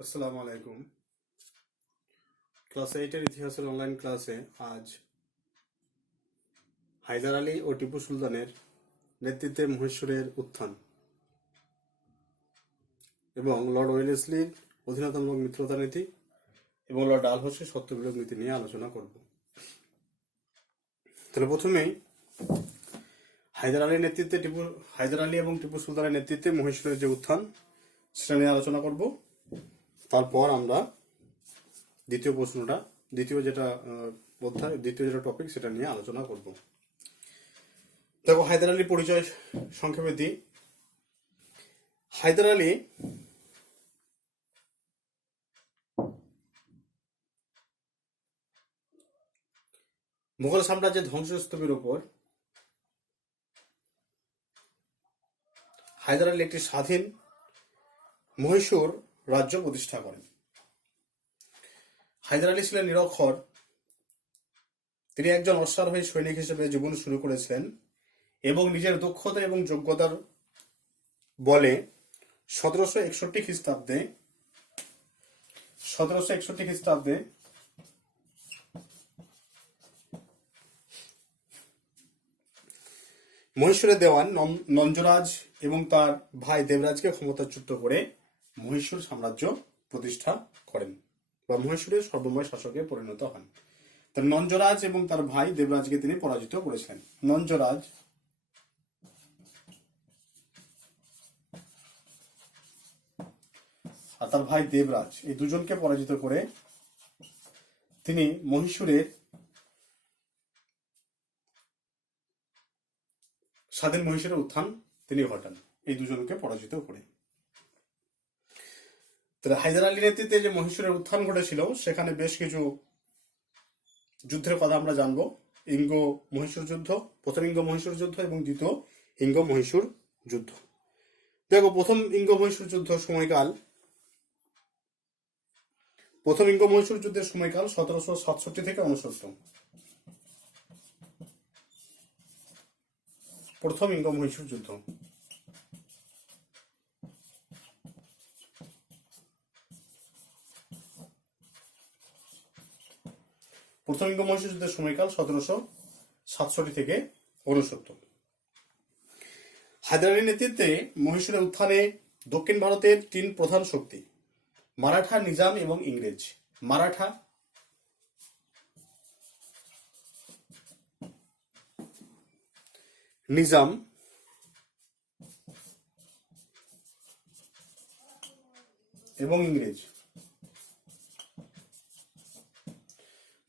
আসসালামু আলাইকুম। ক্লাস 8 এর ইতিহাসের অনলাইন ক্লাসে আজ হায়দার আলী ও টিপু সুলতানের নেতৃত্বে মহীশূরের উত্থান এবং লর্ড ওয়েলেসলির অধীনতামূলক মিত্রতা নীতি এবং লর্ড ডালহৌসির সত্যবিরোধ নীতি নিয়ে আলোচনা করব। তাহলে প্রথমেই হায়দার আলী এবং টিপু সুলতানের নেতৃত্বে মহীশূরের যে উত্থান সেটা নিয়ে আলোচনা করব। তারপর আমরা দ্বিতীয় যেটা টপিক সেটা নিয়ে আলোচনা করব। দেখো, হায়দার আলীর পরিচয় সংক্ষেপে দিই। হায়দার আলী মুঘল সাম্রাজ্যের ধ্বংসস্তূপের উপর হায়দার আলী একটি স্বাধীন মহীশূর রাজ্য প্রতিষ্ঠা করেন। হায়দার আলী ছিলেন নিরক্ষর। তিনি একজন অশ্বারোহী সৈনিক হিসেবে জীবন শুরু করেছিলেন এবং নিজের দক্ষতা এবং যোগ্যতার বলে 1761 খ্রিস্টাব্দে মহীশূরের দেওয়ান নঞ্জরাজ এবং তার ভাই দেবরাজকে ক্ষমতাচ্যুত করে মহীশূর সাম্রাজ্য প্রতিষ্ঠা করেন বা মহীশূরের সর্বময় শাসকে পরিণত হন। তার নঞ্জরাজ এবং তার ভাই দেবরাজকে তিনি পরাজিত করেছিলেন। নঞ্জরাজ আর তার ভাই দেবরাজ এই দুজনকে পরাজিত করে তিনি স্বাধীন মহীশূরের উত্থান তিনি ঘটান এই দুজনকে পরাজিত করে। তাহলে হায়দার আলীর নেতৃত্বে যে মহীশূরের উত্থান ঘটেছিল সেখানে বেশ কিছু যুদ্ধের কথা আমরা জানবো। মহীশূর যুদ্ধ, প্রথম মহীশূর যুদ্ধ এবং দ্বিতীয় মহীশূর যুদ্ধ। দেখো, প্রথম মহীশূর যুদ্ধের সময়কাল 1767 থেকে 69। প্রথম মহীশূর যুদ্ধ মহীশূর যুদ্ধের সময়কাল 1767 থেকে 69। হায়দার আলীর নেতৃত্বে মহীশূরের উত্থানে দক্ষিণ ভারতের তিন প্রধান শক্তি মারাঠা, নিজাম এবং ইংরেজ। মারাঠা, নিজাম এবং ইংরেজ।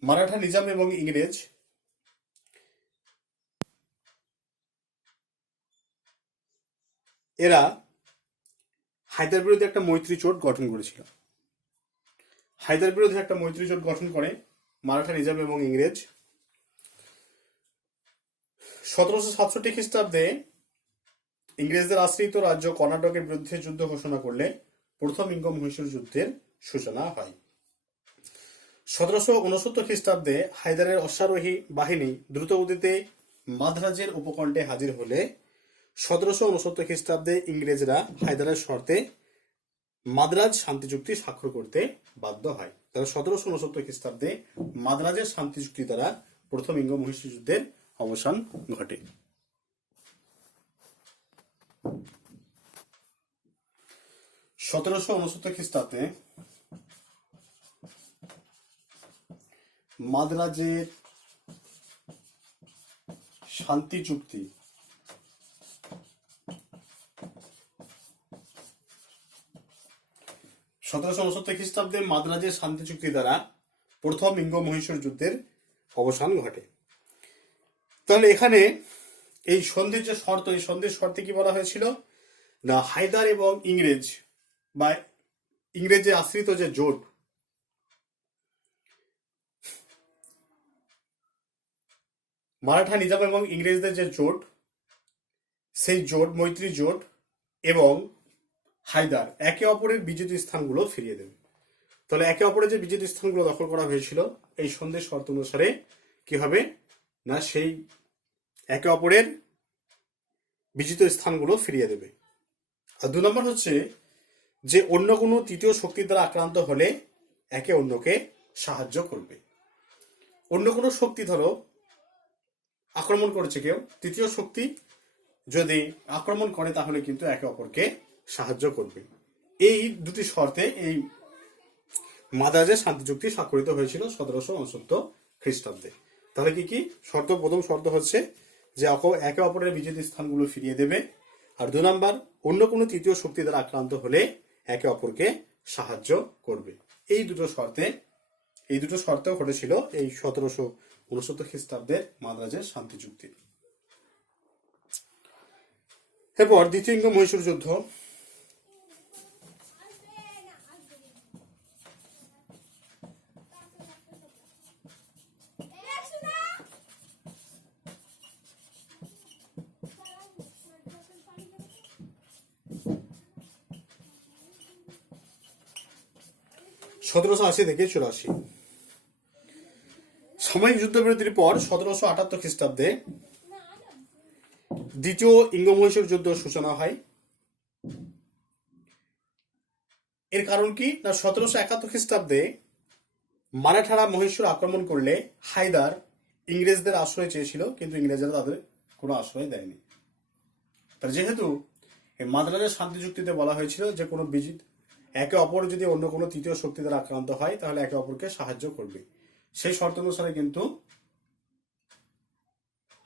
মারাঠা, নিজাম এবং ইংরেজ এরা হায়দার বিরুদ্ধে একটা মৈত্রী জোট গঠন করেছিল। হায়দার বিরুদ্ধে একটা মৈত্রী জোট গঠন করে মারাঠা, নিজাম এবং ইংরেজ। 1767 খ্রিস্টাব্দে ইংরেজদের আশ্রিত রাজ্য কর্ণাটকের বিরুদ্ধে যুদ্ধ ঘোষণা করলে প্রথম মহীশূর যুদ্ধের সূচনা হয়। 1769 খ্রিস্টাব্দে হায়দারের অশ্বারোহী বাহিনী দ্রুত গতিতে মাদ্রাজের উপকণ্ঠে হাজির হলে 1769 খ্রিস্টাব্দে ইংরেজরা হায়দারের শর্তে মাদ্রাজ শান্তি চুক্তি স্বাক্ষর করতে বাধ্য হয়। তাহলে 1769 খ্রিস্টাব্দে মাদ্রাজের শান্তি চুক্তি দ্বারা প্রথম মহীশূর যুদ্ধের অবসান ঘটে। 1769 খ্রিস্টাব্দে মাদ্রাজের শান্তি চুক্তি খ্রিস্টাব্দে মাদ্রাজের শান্তি চুক্তি দ্বারা প্রথম মহীশূর যুদ্ধের অবসান ঘটে। তাহলে এখানে এই সন্ধির যে শর্ত, এই সন্ধির শর্তে কি বলা হয়েছিল না, হায়দার এবং ইংরেজ বা ইংরেজের আশ্রিত যে জোট, মারাঠা, নিজাম এবং ইংরেজদের যে জোট, সেই জোট, মৈত্রী জোট এবং হায়দার একে অপরের বিজিত স্থানগুলো ফিরিয়ে দেবে। তাহলে একে অপরের যে বিজিত স্থানগুলো দখল করা হয়েছিল এই সন্ধির শর্ত অনুসারে কি হবে না, সেই একে অপরের বিজিত স্থানগুলো ফিরিয়ে দেবে। আর 2 নম্বর হচ্ছে যে অন্য কোনো তৃতীয় শক্তির দ্বারা আক্রান্ত হলে একে অন্যকে সাহায্য করবে। অন্য কোনো শক্তি ধরো আক্রমণ করেছে কেউ, তৃতীয় শক্তি যদি আক্রমণ করে তাহলে কিন্তু একে অপরকে সাহায্য করবে। এই দুটি শর্তে এই মাদ্রাজের শান্তি চুক্তি স্বাক্ষরিত হয়েছিল 1769 খ্রিস্টাব্দে। তাহলে কি কি শর্ত? প্রথম শর্ত হচ্ছে যে একে অপরের বিজিত স্থানগুলো ফিরিয়ে দেবে, আর 2 নাম্বার অন্য কোনো তৃতীয় শক্তি দ্বারা আক্রান্ত হলে একে অপরকে সাহায্য করবে। এই দুটো শর্ত ঘটেছিল এই 1769 খ্রিস্টাব্দের মাদ্রাজের শান্তি চুক্তি। এরপর দ্বিতীয় ইঙ্গ মহীশূর যুদ্ধ। সতেরোশো আশি থেকে 84 সাময়িক যুদ্ধবিরতির পর 1778 খ্রিস্টাব্দে দ্বিতীয় ইঙ্গ মহীশূর যুদ্ধ সূচনা হয়। এর কারণ কি না, 1771 খ্রিস্টাব্দে মারাঠারা মহীশূর আক্রমণ করলে হায়দার ইংরেজদের আশ্রয় চেয়েছিল, কিন্তু ইংরেজরা তাদের কোনো আশ্রয় দেয়নি। তার যেহেতু মাদ্রাজের শান্তি চুক্তিতে বলা হয়েছিল যে কোনো বিজিত একে অপর যদি অন্য কোনো তৃতীয় শক্তি দ্বারা আক্রান্ত হয় তাহলে একে অপরকে সাহায্য করবে, সেই শর্ত অনুসারে কিন্তু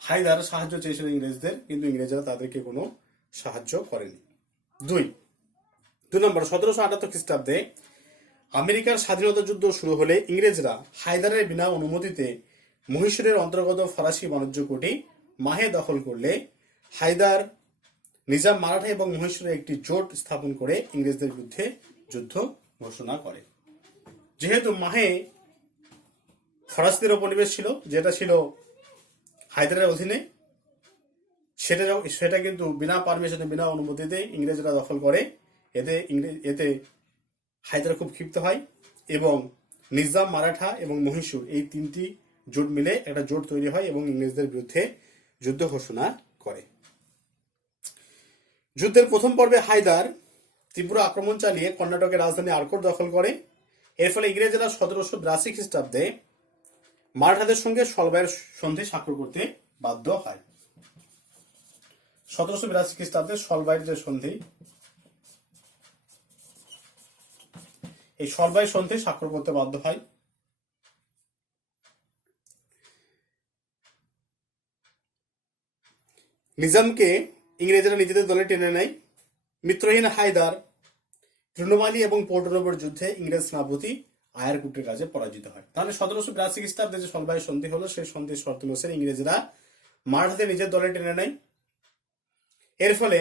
হায়দার সাহায্য চেয়েছিল ইংরেজদের, কিন্তু ইংরেজরা তাদেরকে কোনো সাহায্য করেনি। 2 নম্বর 1778 খ্রিস্টাব্দে আমেরিকার স্বাধীনতা যুদ্ধ শুরু হলে ইংরেজরা হায়দারের বিনা অনুমতিতে মহীশূরের অন্তর্গত ফরাসি বাণিজ্য ঘাঁটি মাহে দখল করলে হায়দার নিজাম মারাঠা এবং মহীশূরে একটি জোট স্থাপন করে ইংরেজদের বিরুদ্ধে যুদ্ধ ঘোষণা করে। যেহেতু মাহে ফরাসিদের উপনিবেশ ছিল, যেটা ছিল হায়দারের অধীনে, সেটা কিন্তু বিনা পারমিশনে বিনা অনুমতিতে ইংরেজরা দখল করে। এতে হায়দার খুব ক্ষিপ্ত হয় এবং নিজাম মারাঠা এবং মহীশূর এই 3টি জোট মিলে একটা জোট তৈরি হয় এবং ইংরেজদের বিরুদ্ধে যুদ্ধ ঘোষণা করে। যুদ্ধের প্রথম পর্বে হায়দার তীব্র আক্রমণ চালিয়ে কর্ণাটকের রাজধানী আরকোট দখল করে। এর ফলে ইংরেজরা 1782 খ্রিস্টাব্দে মারাঠাদের সঙ্গে সলবাইয়ের সন্ধি স্বাক্ষর করতে বাধ্য হয়। 1782 খ্রিস্টাব্দে সলবাইয়ের যে সন্ধি, এই সলবাই সন্ধি স্বাক্ষর করতে বাধ্য হয়। নিজামকে ইংরেজরা নিজেদের দলে টেনে নেয়। মিত্রহীন হায়দার তৃণমালী এবং পোর্টনবর যুদ্ধে ইংরেজ সেনাপতি আয়ারকুটের কাছে পরাজিত হয়। তাহলে 1782 খ্রিস্টাব্দে যে সলবাই সন্ধি হলো, সেই সন্ধির শর্ত অনুসারে ইংরেজরা মারাঠাদের নিজের দলে টেনে নেয়। এর ফলে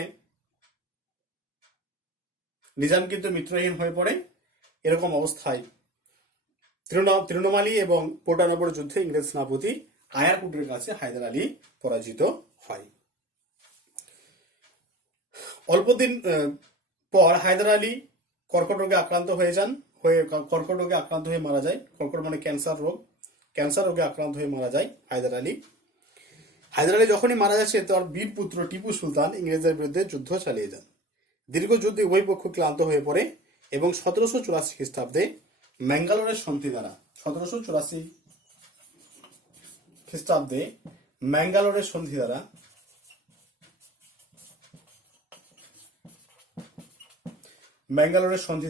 নিজাম কিন্তু মিত্রহীন হয়ে পড়ে। এরকম অবস্থায় তৃণমালী এবং পোর্টানবর যুদ্ধে ইংরেজ সেনাপতি আয়ারকুটের কাছে হায়দার আলী পরাজিত হয়। অল্পদিন পর হায়দার আলী কর্কট রোগে আক্রান্ত হয়ে মারা যায়। কর্কট মানে ক্যান্সার রোগে আক্রান্ত হয়ে মারা যায় হায়দার আলী। যখনই মারা যাচ্ছে তার বীর পুত্র টিপু সুলতান ইংরেজদের বিরুদ্ধে যুদ্ধ চালিয়ে যান। দীর্ঘ যুদ্ধে উভয় পক্ষ ক্লান্ত হয়ে পড়ে এবং 1784 খ্রিস্টাব্দে ম্যাঙ্গালোরের সন্ধি দ্বারা 1784 খ্রিস্টাব্দে ম্যাঙ্গালোরের সন্ধি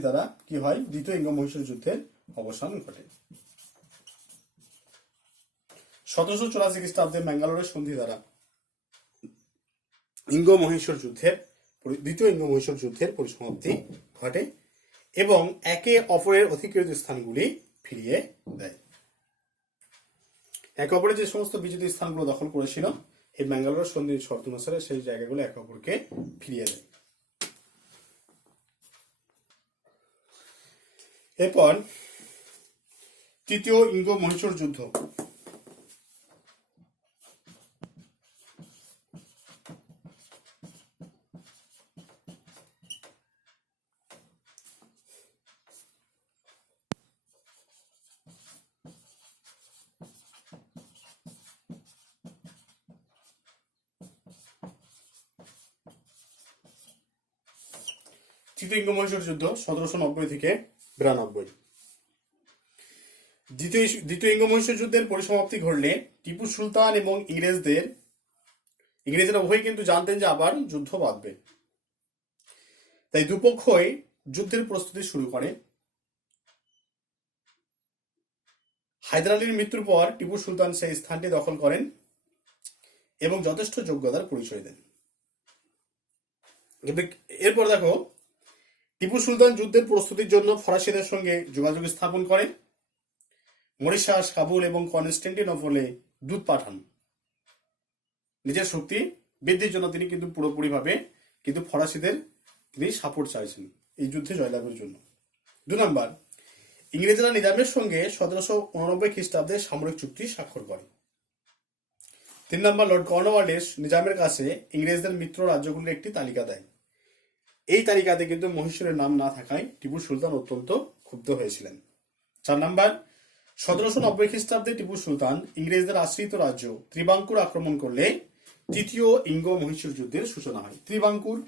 দ্বারা কি হয়, দ্বিতীয় ইঙ্গ মহীশূর যুদ্ধের অবসান ঘটে। 1784 খ্রিস্টাব্দে ম্যাঙ্গালোরের সন্ধি দ্বারা দ্বিতীয় ইঙ্গ মহীশূর যুদ্ধের পরিসমাপ্তি ঘটে এবং একে অপরের অধিকৃত স্থানগুলি ফিরিয়ে দেয়। একে অপরের যে সমস্ত বিজিত স্থানগুলো দখল করেছিল এই ম্যাঙ্গালোরের সন্ধির শর্ত অনুসারে সেই জায়গাগুলো একে অপরকে ফিরিয়ে দেয়। এরপর তৃতীয় ইঙ্গ মহীশূর যুদ্ধ। তৃতীয় ইঙ্গ-মহীশূর যুদ্ধ 1790 থেকে 92। দ্বিতীয় ইঙ্গ-মহীশূর যুদ্ধের পরিসমাপ্তি ঘটলে টিপু সুলতান এবং ইংরেজরা উভয় কিন্তু জানতেন যে আবার যুদ্ধ বাঁধবে, তাই দুপক্ষই যুদ্ধের প্রস্তুতি শুরু করে। হায়দার আলীর মৃত্যুর পর টিপু সুলতান সেই স্থানটি দখল করেন এবং যথেষ্ট যোগ্যতার পরিচয় দেন। এরপর দেখো, টিপু সুলতান যুদ্ধের প্রস্তুতির জন্য ফরাসিদের সঙ্গে যোগাযোগ স্থাপন করে, মরিশাস, কাবুল এবং কনস্টান্টিনোপলে দূত পাঠান। নিজের শক্তি বৃদ্ধির জন্য তিনি কিন্তু পুরোপুরিভাবে কিন্তু ফরাসিদের তিনি সাপোর্ট চাইছেন এই যুদ্ধে জয়লাভের জন্য। 2 নম্বর, ইংরেজরা নিজামের সঙ্গে 1789 খ্রিস্টাব্দে সামরিক চুক্তি স্বাক্ষর করে। 3 নম্বর, লর্ড কর্নওয়ালিস নিজামের কাছে ইংরেজদের মিত্র রাজ্যগুলির একটি তালিকা দেয়। এই তালিকাতে কিন্তু মহীশূরের নাম না থাকায় টিপু সুলতান অত্যন্ত ক্ষুব্ধ হয়েছিলেন। 4 নম্বর, 1790 খ্রিস্টাব্দে টিপু সুলতান ইংরেজদের আশ্রিত রাজ্য ত্রিবাঙ্কুর আক্রমণ করলে তৃতীয় ইঙ্গ-মহীশূর যুদ্ধের সূচনা হয়। ত্রিবাঙ্কুর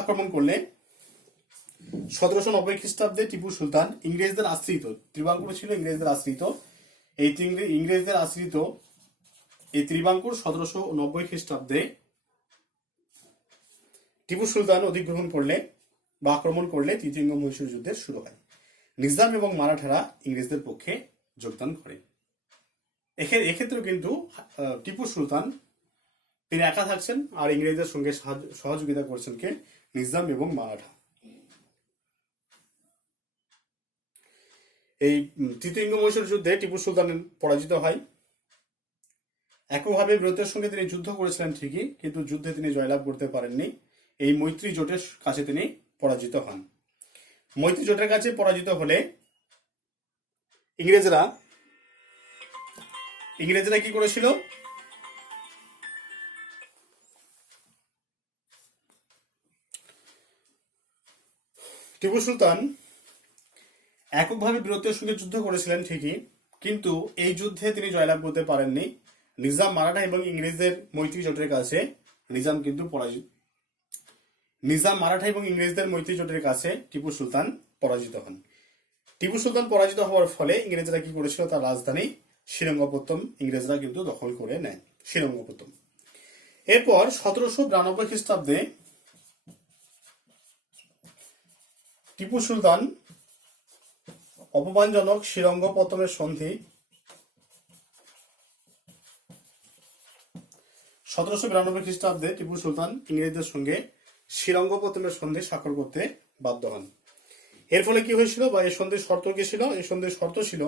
আক্রমণ করলে 1790 খ্রিস্টাব্দে টিপু সুলতান ইংরেজদের আশ্রিত, ত্রিবাঙ্কুর ছিল ইংরেজদের আশ্রিত, ইংরেজদের আশ্রিত এই ত্রিবাঙ্কুর 1790 খ্রিস্টাব্দে টিপু সুলতান অধিগ্রহণ করলে বা আক্রমণ করলে তৃতীয় ইঙ্গ-মহীশূর যুদ্ধের শুরু হয়। নিজাম এবং মারাঠারা ইংরেজদের পক্ষে যোগদান করে। এক্ষেত্রেও কিন্তু টিপু সুলতান তিনি একা থাকছেন আর ইংরেজদের সঙ্গে সহযোগিতা করছেন কে? নিজাম এবং মারাঠা। এই তৃতীয় ইঙ্গ-মহীশূর যুদ্ধে টিপু সুলতান পরাজিত হয়। এককভাবে বীরত্বের সঙ্গে তিনি যুদ্ধ করেছিলেন ঠিকই, কিন্তু যুদ্ধে তিনি জয়লাভ করতে পারেননি। এই মৈত্রী জোটের কাছে তিনি পরাজিত হন। মৈত্রী জোটের কাছে পরাজিত হলে ইংরেজরা কি করেছিল? টিপু সুলতান এককভাবে বীরত্বের সঙ্গে যুদ্ধ করেছিলেন ঠিকই, কিন্তু এই যুদ্ধে তিনি জয়লাভ করতে পারেননি। নিজাম, মারাঠা এবং ইংরেজদের মৈত্রী জোটের কাছে টিপু সুলতান পরাজিত হন। টিপু সুলতান পরাজিত হওয়ার ফলে ইংরেজরা কি করেছিল? তার রাজধানী শ্রীরঙ্গপত্তম ইংরেজরা কিন্তু দখল করে নেয়, শ্রীরঙ্গপত্তম। এরপর 1792 খ্রিস্টাব্দে টিপু সুলতান অপমানজনক শ্রীরঙ্গপত্তমের সন্ধি 1792 খ্রিস্টাব্দে টিপু সুলতান ইংরেজদের সঙ্গে শ্রীরঙ্গপত্তমের সন্ধি স্বাক্ষর করতে বাধ্য হন। এর ফলে কি হয়েছিল বা এই সন্ধির শর্ত কি ছিল? এই সন্ধির শর্ত ছিল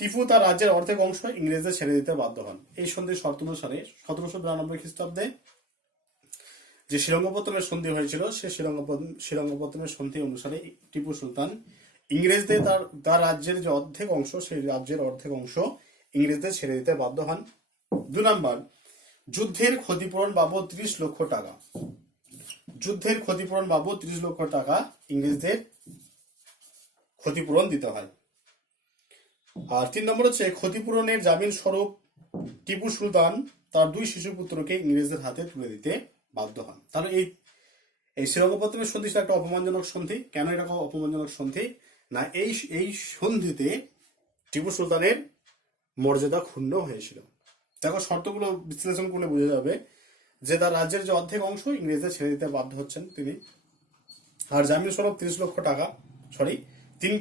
টিপু তার রাজ্যের অর্ধেক অংশ ইংরেজদের ছেড়ে দিতে বাধ্য হন। এই সন্ধির শর্ত অনুসারে 1792 খ্রিস্টাব্দে যে শ্রীরঙ্গপত্তমের সন্ধি হয়েছিল, সে শ্রীরঙ্গপত্তমের সন্ধি অনুসারে টিপু সুলতান ইংরেজদের তার রাজ্যের যে অর্ধেক অংশ, সেই রাজ্যের অর্ধেক অংশ ইংরেজদের ছেড়ে দিতে বাধ্য হন। 2 নম্বর, যুদ্ধের ক্ষতিপূরণ বাবদ 30 লক্ষ টাকা। যুদ্ধের ক্ষতিপূরণ বাবদ 30 লক্ষ টাকা ইংরেজদের ক্ষতিপূরণ দিতে হয়। আর 3 নম্বর হচ্ছে ক্ষতিপূরণের জামিন স্বরূপ টিপু সুলতান তার 2 শিশু পুত্রকে ইংরেজদের হাতে তুলে দিতে বাধ্য হন। তাহলে এই শ্রীরঙ্গপত্তমের সন্ধি ছিল একটা অপমানজনক সন্ধি। কেন এরকম অপমানজনক সন্ধি? না, এই সন্ধিতে টিপু সুলতানের মর্যাদা ক্ষুণ্ণ হয়েছিল। দেখো, শর্তগুলো বিশ্লেষণ করলে বোঝা যাবে যে তার রাজ্যের যে অর্ধেক অংশ ইংরেজদের ছেড়ে দিতে বাধ্য হচ্ছেন তিনি, আর জামিন স্বরূপ 3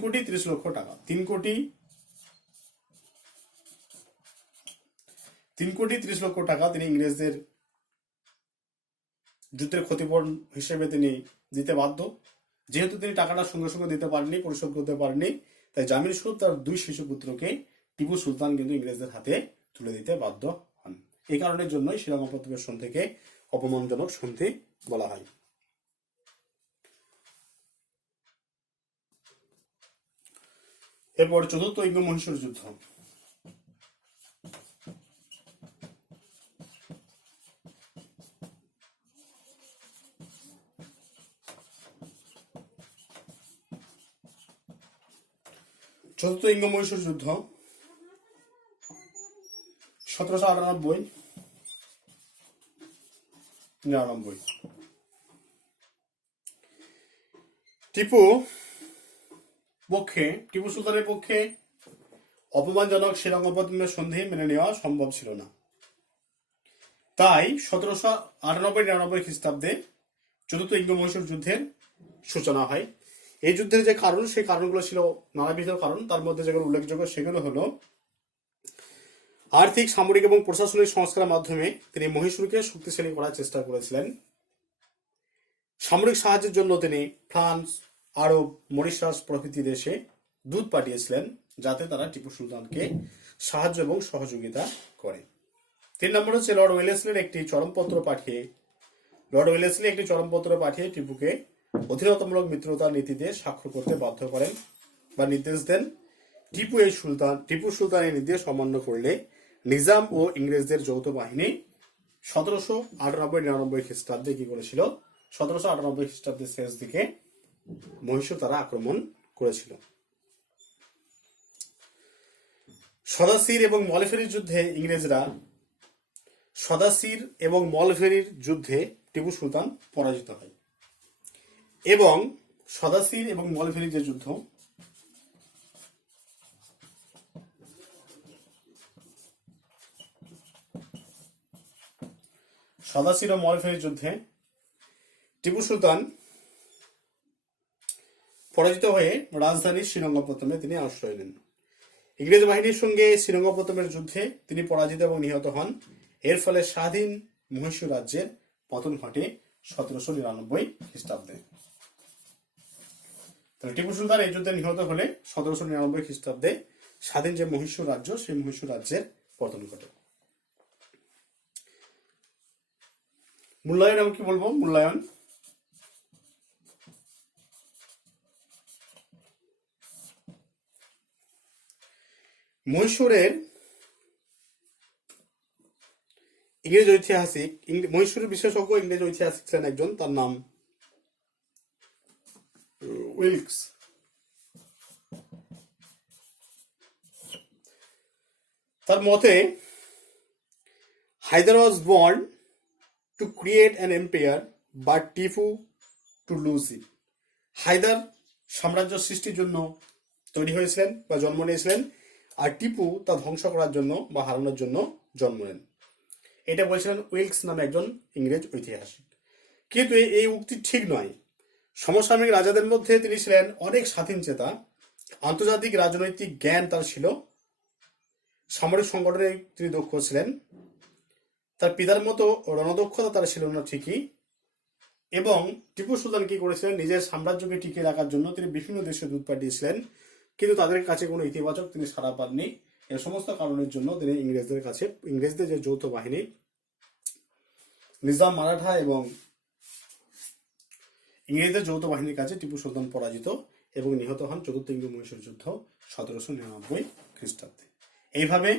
কোটি 30 লক্ষ টাকা 3 কোটি 30 লক্ষ টাকা তিনি ইংরেজদের যুদ্ধের ক্ষতিপূরণ হিসেবে তিনি দিতে বাধ্য। যেহেতু তিনি টাকাটা সঙ্গে সঙ্গে দিতে পারেননি, পরিশোধ করতে পারেননি, তাই জামিন স্বরূপ তার 2 শিশু পুত্রকে টিপু সুলতান কিন্তু ইংরেজদের হাতে তুলে দিতে বাধ্য হন। এই কারণের জন্যই শ্রীরঙ্গপত্তমের সন্ধিকে অপমানজনক সন্ধি বলা হয়। এরপর চতুর্থ ইঙ্গ-মহীশূর যুদ্ধ। চতুর্থ ইঙ্গ-মহীশূর যুদ্ধ 1798 নিরানব্বই। টিপু সুলতানের পক্ষে অপমানজনক শ্রীরঙ্গপত্তনের সন্ধি মেনে নেওয়া সম্ভব ছিল না। তাই 1798-99 খ্রিস্টাব্দে চতুর্থ ইঙ্গ মহীশূর যুদ্ধের সূচনা হয়। এই যুদ্ধের যে কারণ, সেই কারণগুলো ছিল নানাবিধ কারণ। তার মধ্যে যেগুলো উল্লেখযোগ্য সেগুলো হলো আর্থিক, সামরিক এবং প্রশাসনিক সংস্কারের মাধ্যমে তিনি মহীশূরকে শক্তিশালী করার চেষ্টা করেছিলেন। সামরিক সাহায্যের জন্য তিনি ফ্রান্স, আরব, মরিশাস প্রভৃতি দেশে দূত পাঠিয়েছিলেন, যাতে তারা টিপু সুলতানকে সাহায্য এবং সহযোগিতা করে। 3 নম্বর হচ্ছে লর্ড ওয়েলেসলি একটি চরমপত্র পাঠিয়ে টিপুকে অধীনতামূলক মিত্রতার নীতিতে স্বাক্ষর করতে বাধ্য করেন বা নির্দেশ দেন। টিপু সুলতানের নির্দেশ অমান্য করলে নিজাম ও ইংরেজদের যৌথ বাহিনী 1798-99 খ্রিস্টাব্দে কি করেছিল? 1798 খ্রিস্টাব্দের শেষ দিকে মহীশূর তারা আক্রমণ করেছিল। সদাসির এবং মলফেরির যুদ্ধে টিপু সুলতান পরাজিত হয় এবং সদাসির এবং মলফেরির যে যুদ্ধ, সদাসির ও মলফেরির যুদ্ধে টিপু সুলতান পরাজিত হয়ে রাজধানী শ্রীরঙ্গপত্তমে তিনি আশ্রয় নেন। ইংরেজ বাহিনীর সঙ্গে শ্রীরঙ্গপত্তমের যুদ্ধে তিনি পরাজিত এবং নিহত হন। এর ফলে স্বাধীন মহীশূর রাজ্যের পতন ঘটে 1799 খ্রিস্টাব্দে। তাহলে টিপু সুলতান এই যুদ্ধে নিহত হলে 1799 খ্রিস্টাব্দে স্বাধীন যে মহীশূর রাজ্য, সেই মহীশূর রাজ্যের পতন ঘটে। মূল্যায়ন আমি কি বলবো? মূল্যায়ন মহীশূরের মহীশূরের বিশেষজ্ঞ ইংরেজ ঐতিহাসিক ছিলেন একজন, তার নাম উইলকস। তার মতে Hyder was born to create an empire but Tipu to lose it. Hyder সাম্রাজ্য সৃষ্টির জন্য তৈরি হয়েছিলেন বা জন্ম নিয়েছিলেন, আর টিপু তা ধ্বংস করার জন্য বা হারানোর জন্য জন্ম নেন। এটা বলছিলেন উইলকস নামে একজন ইংরেজ ঐতিহাসিক। কিন্তু এই উক্তি ঠিক নয়। সমসাময়িক রাজাদের মধ্যে তিনি ছিলেন অনেক স্বাধীন চেতা, আন্তর্জাতিক রাজনৈতিক জ্ঞান তার ছিল, সামরিক সংগঠনে তিনি দক্ষ ছিলেন। তার পিতার মতো রণদক্ষতা তার ছিল না ঠিকই, এবং টিপু সুলতান কি করেছিলেন? নিজের সাম্রাজ্যকে টিকিয়ে রাখার জন্য তিনি বিভিন্ন দেশে দূত পাঠিয়েছিলেন, কিন্তু তাদের কাছে কোনো ইতিবাচক তিনি সাড়া পাননি। এর সমস্ত কারণের জন্য তিনি ইংরেজদের যে যৌথ বাহিনী নিজাম, মারাঠা এবং ইংরেজদের যৌথ বাহিনীর কাছে টিপু সুলতান পরাজিত এবং নিহত হন চতুর্থ ইঙ্গ মহীশূর যুদ্ধ 1799 খ্রিস্টাব্দে। এইভাবে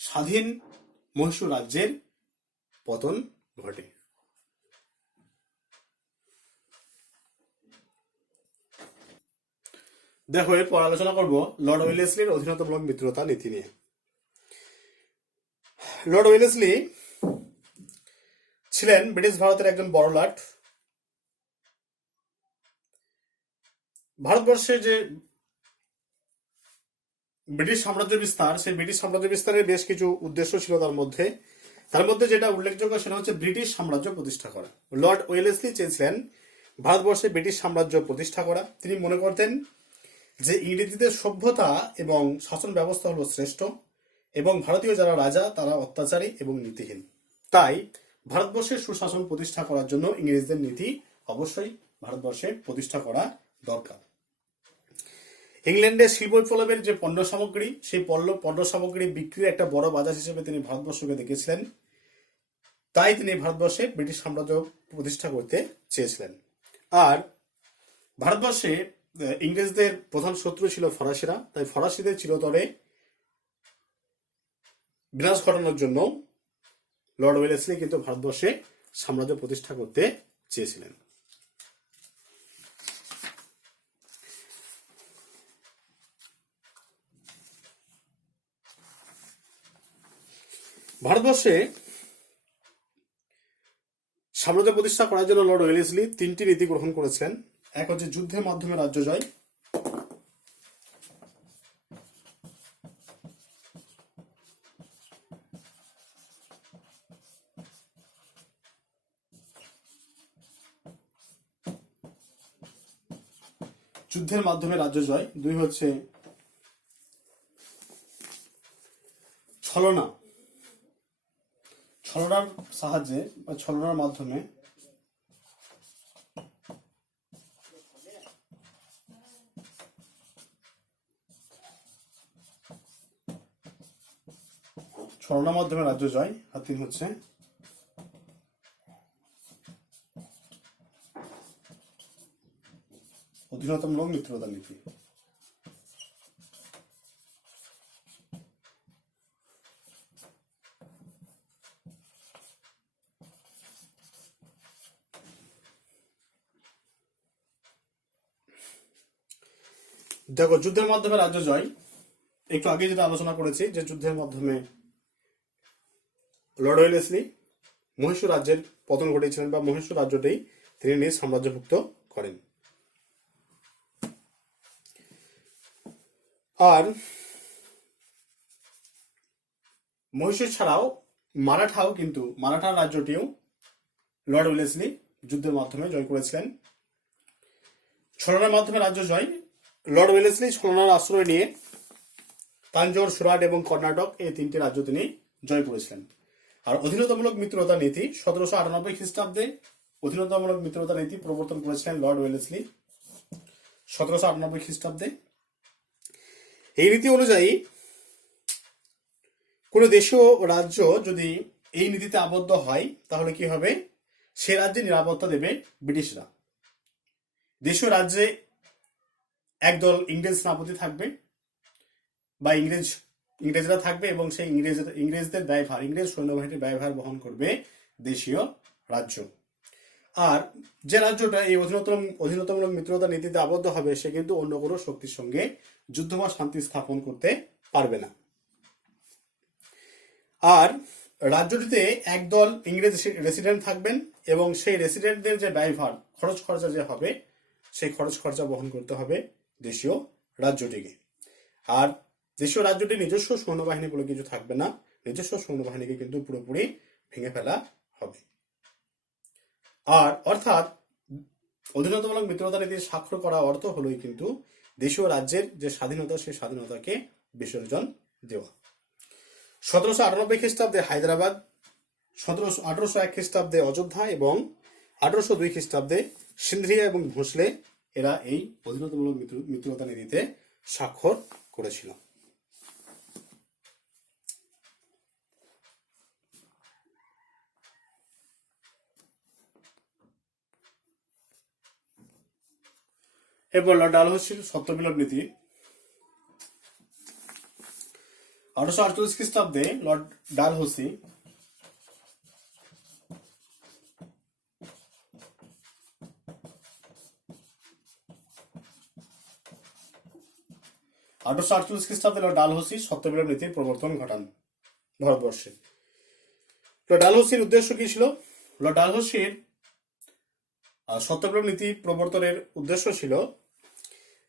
স্বাধীন মহীশূর রাজ্যের পতন ঘটে। দেখো, এরপর আলোচনা করব লর্ড ওয়েলেসলির অধীনতামূলক মিত্রতা নীতি নিয়ে। লর্ড ওয়েলেসলি ছিলেন ব্রিটিশ ভারতের একজন বড়লাট। ভারতবর্ষে যে ব্রিটিশ সাম্রাজ্য বিস্তার, সেই ব্রিটিশ সাম্রাজ্য বিস্তারের বেশ কিছু উদ্দেশ্য ছিল। তার মধ্যে যেটা উল্লেখযোগ্য সেটা হচ্ছে ব্রিটিশ সাম্রাজ্য প্রতিষ্ঠা করা। লর্ড ওয়েলেসলি চেয়েছিলেন ভারতবর্ষে ব্রিটিশ সাম্রাজ্য প্রতিষ্ঠা করা। তিনি মনে করতেন যে ইংরেজিদের সভ্যতা এবং শাসন ব্যবস্থা হলো শ্রেষ্ঠ, এবং ভারতীয় যারা রাজা তারা অত্যাচারী এবং নীতিহীন। তাই ভারতবর্ষের সুশাসন প্রতিষ্ঠা করার জন্য ইংরেজদের নীতি অবশ্যই ভারতবর্ষে প্রতিষ্ঠা করা দরকার। ইংল্যান্ডের শিল্প বিপ্লবের যে পণ্য সামগ্রী, সেই পণ্য সামগ্রী বিক্রির একটা বড় বাজার হিসেবে তিনি ভারতবর্ষকে দেখেছিলেন। তাই তিনি ভারতবর্ষে ব্রিটিশ সাম্রাজ্য প্রতিষ্ঠা করতে চেয়েছিলেন। আর ভারতবর্ষে ইংরেজদের প্রধান শত্রু ছিল ফরাসিরা। তাই ফরাসিদের চিরতরে বিনাশ ঘটানোর জন্য লর্ড ওয়েলেসলি কিন্তু ভারতবর্ষে সাম্রাজ্য প্রতিষ্ঠা করতে চেয়েছিলেন। ভারতবর্ষে সাম্রাজ্য প্রতিষ্ঠা করার জন্য লর্ড ওয়েলেসলি 3টি নীতি গ্রহণ করেছিলেন। এক হচ্ছে যুদ্ধের মাধ্যমে রাজ্য জয়, যুদ্ধের মাধ্যমে রাজ্য জয়, 2 হচ্ছে ছলনা, ছলনার সাহায্যে বা ছলনার মাধ্যমে রাজ্য জয়। আর 3 হচ্ছে অধীনতামূলক মিত্রতা নীতি। দেখো, যুদ্ধের মাধ্যমে রাজ্য জয়, একটু আগে যেটা আলোচনা করেছি যে যুদ্ধের মাধ্যমে লর্ড ওয়েলেসলি মহীশূর রাজ্যের পতন ঘটিয়েছিলেন বা মহীশূর রাজ্যটাই তিনি নিজ সাম্রাজ্যভুক্ত করেন। আর মহীশূর ছাড়াও মারাঠা রাজ্যটিও লর্ড ওয়েলেসলি যুদ্ধের মাধ্যমে জয় করেছিলেন। ছলনার মাধ্যমে রাজ্য জয়, লর্ড ওয়েলেসলি ছলনার আশ্রয় নিয়ে তাঞ্জোর, সুরাট এবং কর্ণাটক এই 3টি রাজ্য তিনি জয় করেছিলেন। আর অধীনতামূলক মিত্রতা নীতি 1798 খ্রিস্টাব্দে অধীনতামূলক মিত্রতা নীতি প্রবর্তন করেছিলেন লর্ড ওয়েলেসলি 1798 খ্রিস্টাব্দে। এই নীতি অনুযায়ী কোন দেশীয় রাজ্য যদি এই নীতিতে আবদ্ধ হয় তাহলে কি হবে, সে রাজ্যে নিরাপত্তা দেবে ব্রিটিশরা। দেশীয় রাজ্যে একদল ইংরেজ সেনাপতি থাকবে বা ইংরেজরা থাকবে এবং সেই ইংরেজদের দায়ভার, ইংরেজ সৈন্যবাহিনীর দায়ভার বহন করবে দেশীয় রাজ্য। আর যে রাজ্যটা এই অধীনতামূলক মিত্রতা নীতিতে আবদ্ধ হবে সে কিন্তু অন্য কোনো শক্তির সঙ্গে যুদ্ধ বা শান্তি স্থাপন করতে পারবে না। আর রাজ্যটিতে একদল ইংরেজ রেসিডেন্ট থাকবেন এবং সেই রেসিডেন্টদের যে ব্যয়ভার, খরচ খরচা যে হবে সেই খরচ খরচা বহন করতে হবে দেশীয় রাজ্যটিকে। আর দেশীয় রাজ্যটি নিজস্ব সৈন্যবাহিনী বলে কিছু থাকবে না, নিজস্ব সৈন্যবাহিনীকে কিন্তু পুরোপুরি ভেঙে ফেলা হবে। আর অর্থাৎ অধীনতামূলক মিত্রতা নীতি স্বাক্ষর করা অর্থ হলোই কিন্তু দেশীয় রাজ্যের যে স্বাধীনতা সেই স্বাধীনতাকে বিসর্জন দেওয়া। 1798 খ্রিস্টাব্দে হায়দ্রাবাদ, 1801 খ্রিস্টাব্দে অযোধ্যা এবং 1802 খ্রিস্টাব্দে সিন্ধিয়া এবং ভোঁসলে এরা এই অধীনতামূলক মিত্রতা নীতিতে স্বাক্ষর করেছিল। এরপর লর্ড ডালহৌসির সত্যবিলোপ নীতি। 1848 খ্রিস্টাব্দে লর্ড ডালহৌসি সত্যবিলোপ নীতির প্রবর্তন ঘটান ভারতবর্ষে। লর্ড ডালহৌসির উদ্দেশ্য কি ছিল? লর্ড ডালহৌসির সত্যবিলোপ নীতি প্রবর্তনের উদ্দেশ্য ছিল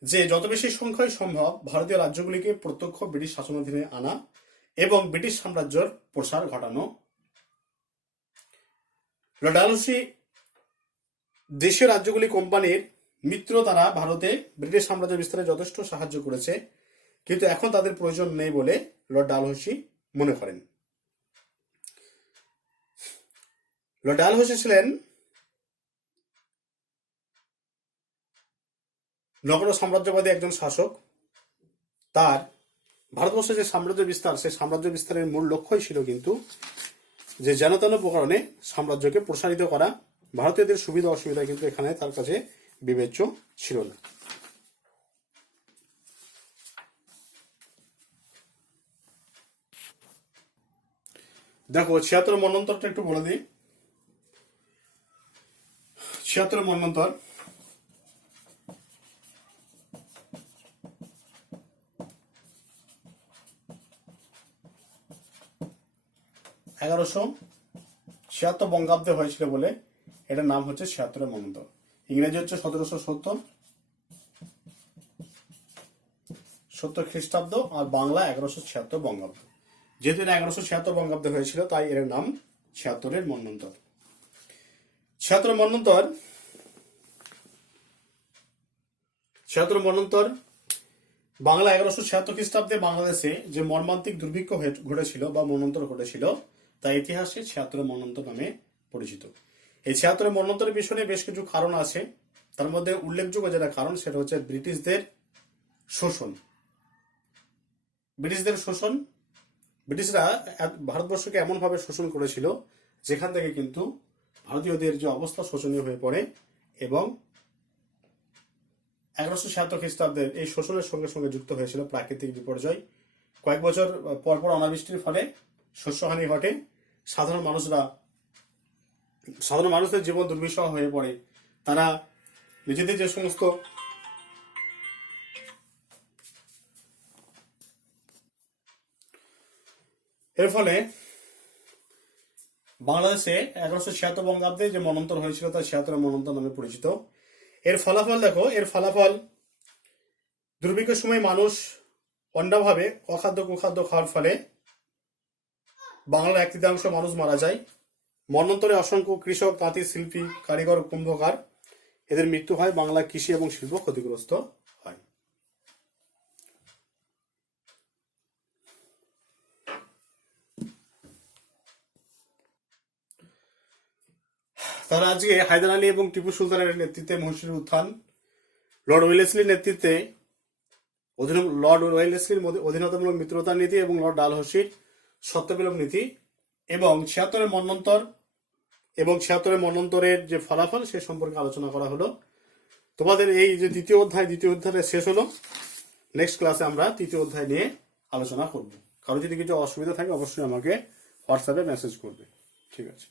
যে যত বেশি সংখ্যায় সম্ভব ভারতীয় রাজ্যগুলিকে প্রত্যক্ষ ব্রিটিশ শাসনাধীনে আনা এবং ব্রিটিশ সাম্রাজ্যের প্রসার ঘটানো। লর্ড ডালহৌসি দেশীয় রাজ্যগুলি কোম্পানির মিত্র, তারা ভারতে ব্রিটিশ সাম্রাজ্য বিস্তারে যথেষ্ট সাহায্য করেছে, কিন্তু এখন তাদের প্রয়োজন নেই বলে লর্ড ডালহৌসি মনে করেন। লর্ড ডালহৌসি ছিলেন নগর সাম্রাজ্যবাদী একজন শাসক। তার ভারতবর্ষে যে সাম্রাজ্য বিস্তার, সেই সাম্রাজ্য বিস্তারের মূল লক্ষ্যই ছিল কিন্তু যে যেন তেন প্রকারে সাম্রাজ্যকে প্রসারিত করা। ভারতীয়দের সুবিধা অসুবিধা কিন্তু এখানে তার কাছে বিবেচ্য ছিল না। দেখো, 76 মন্বন্তরটা একটু বলে দিই। 76 মন্বন্তর এগারোশো 76 বঙ্গাব্দে হয়েছিল বলে এটার নাম হচ্ছে 76 মন্বন্তর। ইংরেজি হচ্ছে 1770 খ্রিস্টাব্দ, আর বাংলা 1176 বঙ্গাব্দ। যেহেতু এটা 1176 বঙ্গাব্দে হয়েছিল, তাই এর নাম 76 মন্বন্তর। 76 মন্বন্তর বাংলা 1176 খ্রিস্টাব্দে বাংলাদেশে যে মর্মান্তিক দুর্ভিক্ষ ঘটেছিল বা মন্বন্তর ঘটেছিল, তা ইতিহাসে 76 মন্বন্তর নামে পরিচিত। এই 76 মন্বন্তরের পিছনে বেশ কিছু কারণ আছে। তার মধ্যে উল্লেখযোগ্য যেটা কারণ, সেটা হচ্ছে ব্রিটিশদের শোষণ। ব্রিটিশরা ভারতবর্ষকে এমন ভাবে শোষণ করেছিল, যেখান থেকে কিন্তু ভারতীয়দের যে অবস্থা শোচনীয় হয়ে পড়ে, এবং 1176 খ্রিস্টাব্দের এই শোষণের সঙ্গে সঙ্গে যুক্ত হয়েছিল প্রাকৃতিক বিপর্যয়। কয়েক বছর পরপর অনাবৃষ্টির ফলে শস্যহানি ঘটে, সাধারণ মানুষদের জীবন দুর্বিষহ হয়ে পড়ে। তারা নিজেদের যে সমস্ত এর ফলে বাংলাদেশে 1176 বঙ্গাব্দে যে মন্বন্তর হয়েছিল, তা 76 মন্বন্তর নামে পরিচিত। এর ফলাফল দেখো, দুর্ভিক্ষের সময় মানুষ অন্যভাবে অখাদ্য কুখাদ্য খাওয়ার ফলে বাংলার 1/3 মানুষ মারা যায়। মন্বন্তরে অসংখ্য কৃষক, তাঁতি, শিল্পী, কারিগর, কুম্ভকার এদের মৃত্যু হয়। বাংলা কৃষি এবং শিল্প ক্ষতিগ্রস্ত হয়। তারা আজকে হায়দার আলী এবং টিপু সুলতানের নেতৃত্বে মহীশূরের উত্থান, লর্ড ওয়েলেসলির নেতৃত্বে অধীনতামূলক মিত্রতার নীতি এবং লর্ড ডালহৌসির সত্যবিলোপ নীতি, এবং 76 মন্বন্তরের যে ফলাফল সে সম্পর্কে আলোচনা করা হলো। তোমাদের এই যে দ্বিতীয় অধ্যায় শেষ হলো। নেক্সট ক্লাসে আমরা তৃতীয় অধ্যায় নিয়ে আলোচনা করব। কারো যদি কিছু অসুবিধা থাকে অবশ্যই আমাকে হোয়াটসঅ্যাপে মেসেজ করবে। ঠিক আছে।